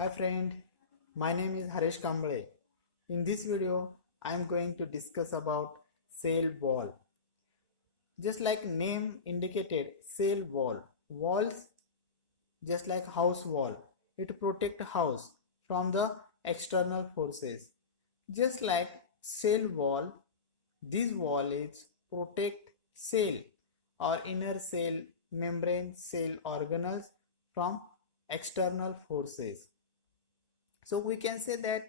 Hi friend, my name is Harish Kamble. In this video, I am going to discuss about cell wall. Just like name indicated, cell wall. Walls just like house wall. It protect house from the external forces. Just like cell wall, this wall is protect cell or inner cell membrane cell organelles from external forces. So we can say that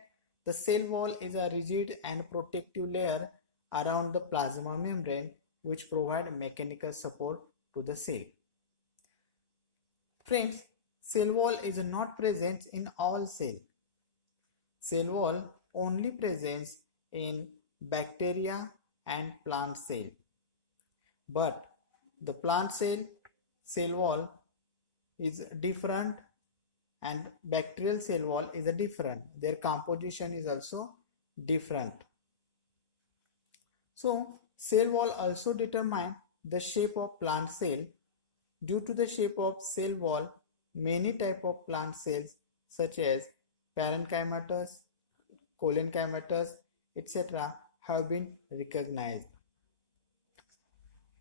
the cell wall is a rigid and protective layer around the plasma membrane which provide mechanical support to the cell. Friends, cell wall is not present in all cells. Cell wall only present in bacteria and plant cell. But the plant cell wall is different and bacterial cell wall is a different. Their composition is also different. So cell wall also determine the shape of plant cell. Due to the shape of cell wall, many type of plant cells such as parenchymatous, collenchymatous, etc. have been recognized.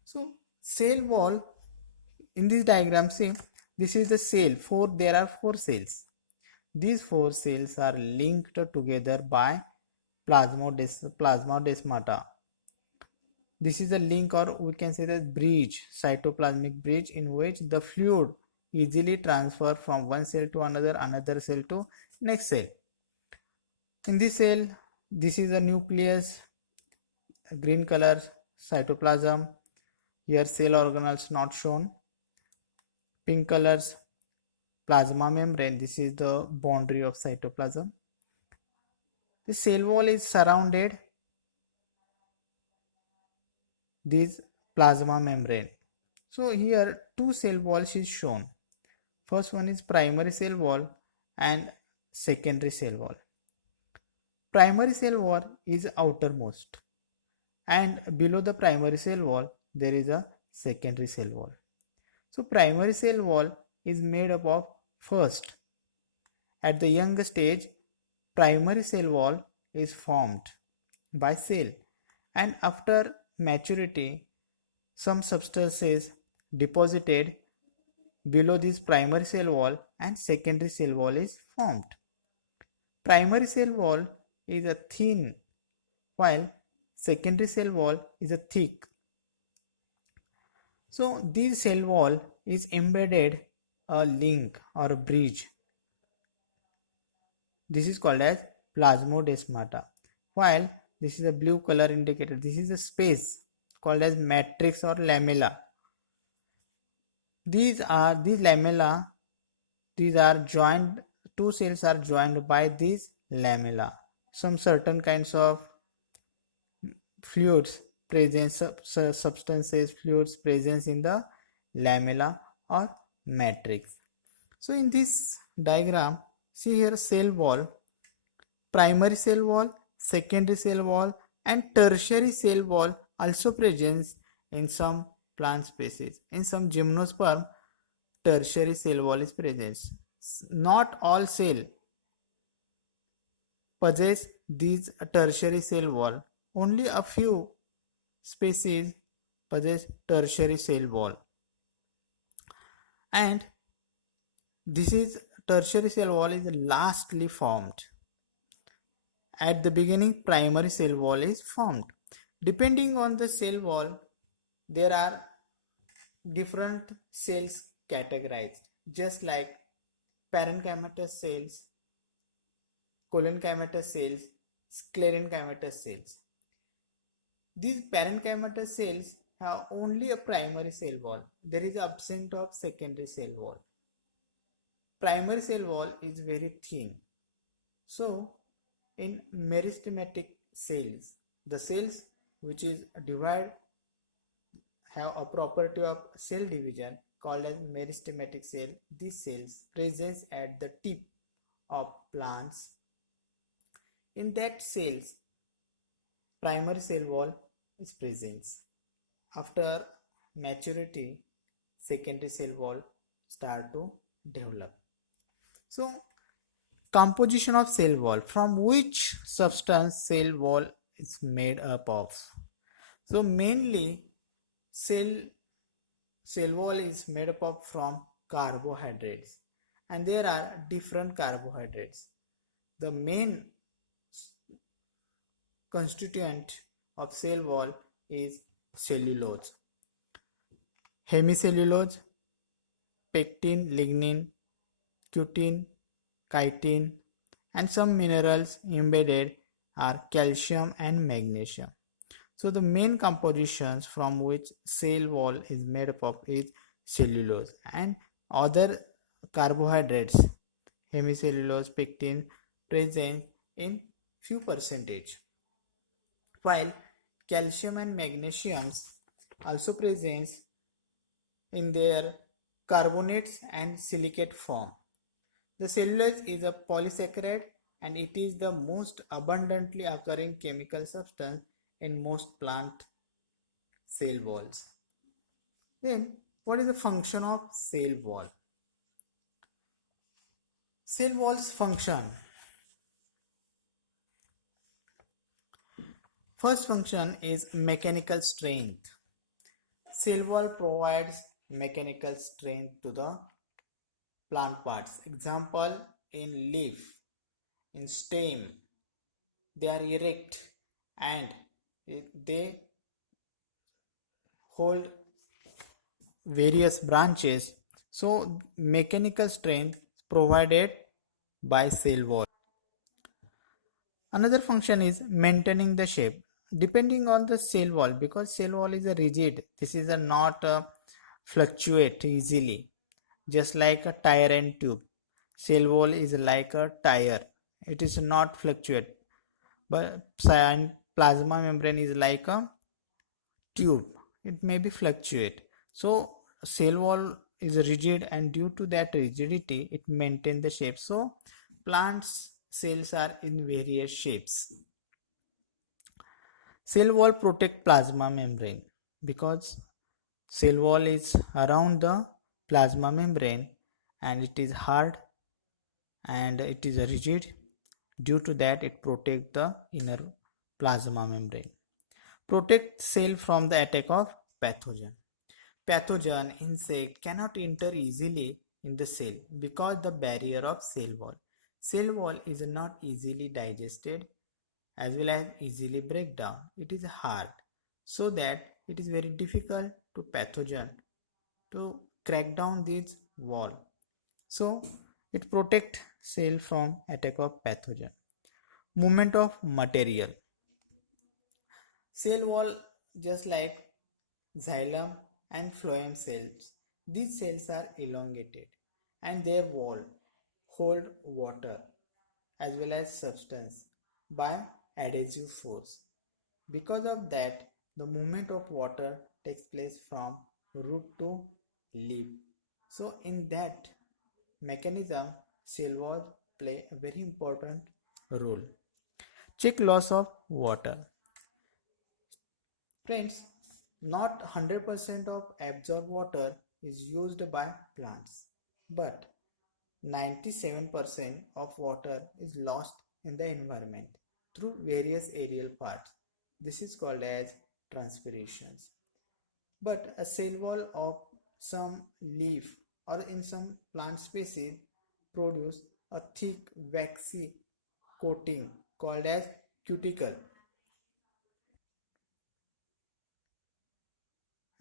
So cell wall in this diagram, see, this is the cell. There are four cells. These four cells are linked together by plasmodesmata. This is a link, or we can say the bridge, cytoplasmic bridge, in which the fluid easily transfer from one cell to another cell to next cell. In this cell, this is a nucleus, green color cytoplasm. Here cell organelles not shown. Pink colors plasma membrane. This is the boundary of cytoplasm. The cell wall is surrounded this plasma membrane. So here two cell walls is shown. First one is primary cell wall and secondary cell wall. Primary cell wall is outermost, and below the primary cell wall there is a secondary cell wall. So primary cell wall is made up of, first, at the young stage, primary cell wall is formed by cell, and after maturity some substances deposited below this primary cell wall and secondary cell wall is formed. Primary cell wall is a thin while secondary cell wall is a thick. So this cell wall is embedded a link or a bridge. This is called as plasmodesmata. While this is a blue color indicator, this is a space called as matrix or lamella. These lamella, these are joined, two cells are joined by these lamella. Some certain kinds of fluids presence, substances, fluids presence in the lamella or matrix. So in this diagram, see here cell wall, primary cell wall, secondary cell wall and tertiary cell wall also presents in some plant species. In some gymnosperm, tertiary cell wall is present. Not all cell possess these tertiary cell wall. Only a few species possess tertiary cell wall. And this is tertiary cell wall is lastly formed. At the beginning, primary cell wall is formed. Depending on the cell wall, there are different cells categorized, just like parenchymatous cells, collenchymatous cells, sclerenchymatous cells. These parenchymatous cells have only a primary cell wall. There is absence of secondary cell wall. Primary cell wall is very thin. So in meristematic cells, the cells which is divide have a property of cell division called as meristematic cell. These cells present at the tip of plants. In that cells, primary cell wall is present. After maturity, secondary cell wall start to develop. So Composition of cell wall. From which substance cell wall is made up of? So mainly cell cell wall is made up of from carbohydrates, and there are different carbohydrates. The main constituent of cell wall is cellulose, hemicellulose, pectin, lignin, cutin, chitin, and some minerals embedded are calcium and magnesium. So the main compositions from which cell wall is made up of is cellulose, and other carbohydrates, hemicellulose, pectin, present in few percentage, while calcium and magnesium also present in their carbonates and silicate form. The cellulose is a polysaccharide, and it is the most abundantly occurring chemical substance in most plant cell walls. Then, what is the function of cell wall? Cell wall's function. First function is mechanical strength. Cell wall provides mechanical strength to the plant parts. Example, in leaf, in stem, they are erect and they hold various branches. So mechanical strength provided by cell wall. Another function is maintaining the shape depending on the cell wall, because cell wall is a rigid. This is a not fluctuate easily, just like a tire and tube. Cell wall is like a tire, it is not fluctuate, but plasma membrane is like a tube, it may be fluctuate. So cell wall is rigid, and due to that rigidity it maintains the shape. So plants cells are in various shapes. Cell wall protect plasma membrane, because cell wall is around the plasma membrane and it is hard and it is rigid. Due to that it protect the inner plasma membrane. Protect cell from the attack of pathogen. Pathogen insect cannot enter easily in the cell because the barrier of cell wall. Cell wall is not easily digested as well as easily break down. It is hard, so that it is very difficult to pathogen to crack down this wall. So it protect cell from attack of pathogen. Movement of material. Cell wall, just like xylem and phloem cells, these cells are elongated and their wall hold water as well as substance by adhesive force. Because of that, the movement of water takes place from root to leaf. So in that mechanism, cell wall play a very important role. Check loss of water. Friends, not 100% of absorbed water is used by plants, but 97% of water is lost in the environment through various aerial parts. This is called as transpirations. But a cell wall of some leaf or in some plant species produce a thick waxy coating called as cuticle.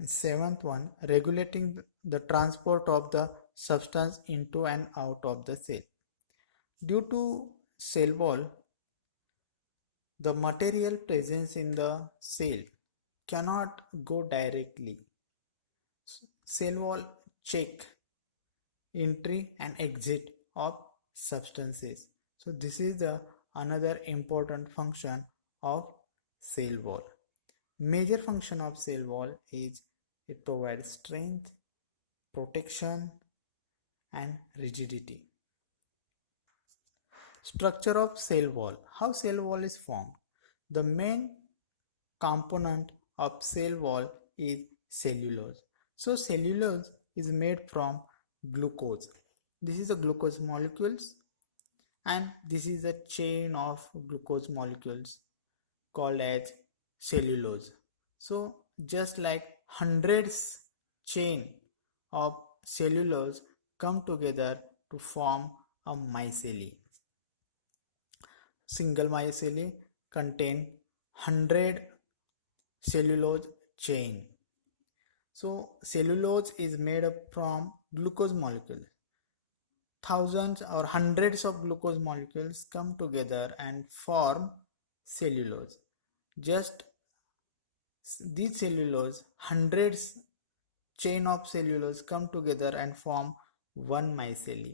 Seventh one, regulating the transport of the substance into and out of the cell. Due to cell wall, the material presence in the cell cannot go directly. Cell wall check entry and exit of substances. So this is the another important function of cell wall. Major function of cell wall is it provides strength, protection and rigidity. Structure of cell wall. How cell wall is formed? The main component of cell wall is cellulose. So cellulose is made from glucose. This is the glucose molecules, and this is a chain of glucose molecules called as cellulose. So just like hundreds chain of cellulose come together to form a micelle. Single micelle contain 100 cellulose chain. So cellulose is made up from glucose molecules. Thousands or hundreds of glucose molecules come together and form cellulose. Just these cellulose, hundreds chain of cellulose come together and form one micelle.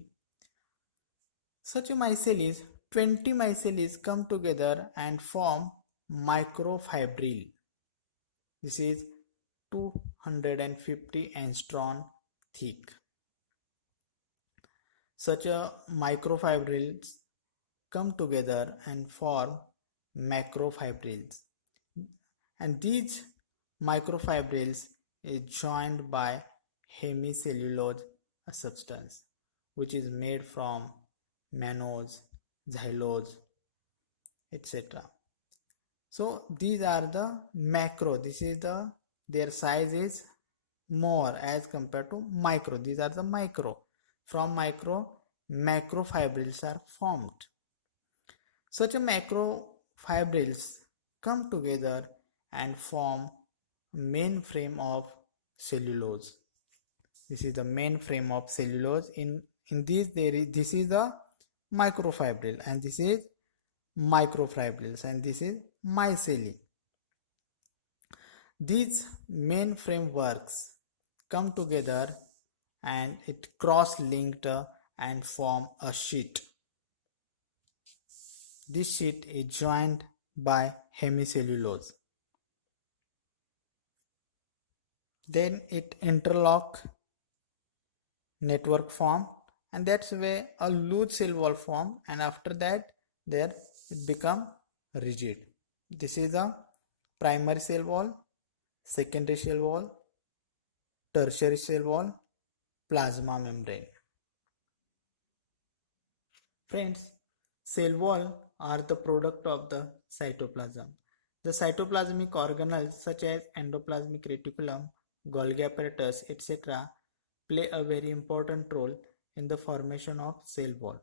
Such a micelles, 20 micelles come together and form microfibril. This is 250 angstrom thick. Such a microfibrils come together and form macrofibrils. And these microfibrils is joined by hemicellulose, a substance which is made from mannose, xylose, etc. So these are the macro. This is their size is more as compared to micro. These are the micro. From micro, macrofibrils are formed. Such a macrofibrils come together and form main frame of cellulose. This is the main frame of cellulose. In this this is the microfibril and this is microfibrils and this is micelle. These main frameworks come together and it cross-linked and form a sheet. This sheet is joined by hemicellulose. Then it interlock network form and that's where a loose cell wall form, and after that there it become rigid. This is the primary cell wall, secondary cell wall, tertiary cell wall, plasma membrane. Friends, cell wall are the product of the cytoplasm. The cytoplasmic organelles such as endoplasmic reticulum, Golgi apparatus, etc. play a very important role in the formation of cell wall.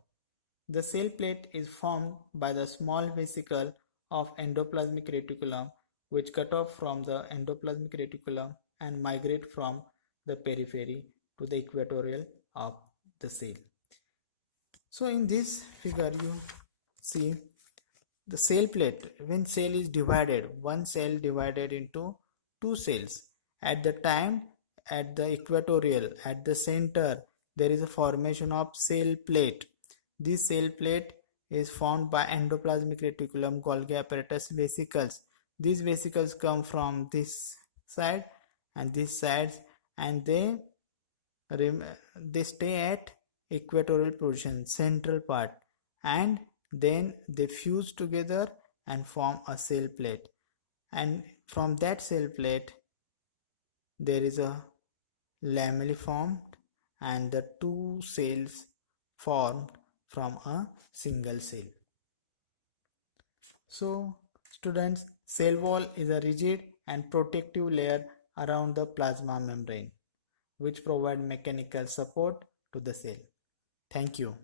The cell plate is formed by the small vesicle of endoplasmic reticulum which cut off from the endoplasmic reticulum and migrate from the periphery to the equatorial of the cell. So in this figure you see the cell plate. When cell is divided, one cell divided into two cells. At the time, at the equatorial, at the center, there is a formation of cell plate. This cell plate is formed by endoplasmic reticulum, Golgi apparatus vesicles. These vesicles come from this side and this side, and they stay at equatorial position, central part, and then they fuse together and form a cell plate, and from that cell plate there is a lamellae formed and the two cells formed from a single cell. So students, cell wall is a rigid and protective layer around the plasma membrane which provide mechanical support to the cell. Thank you.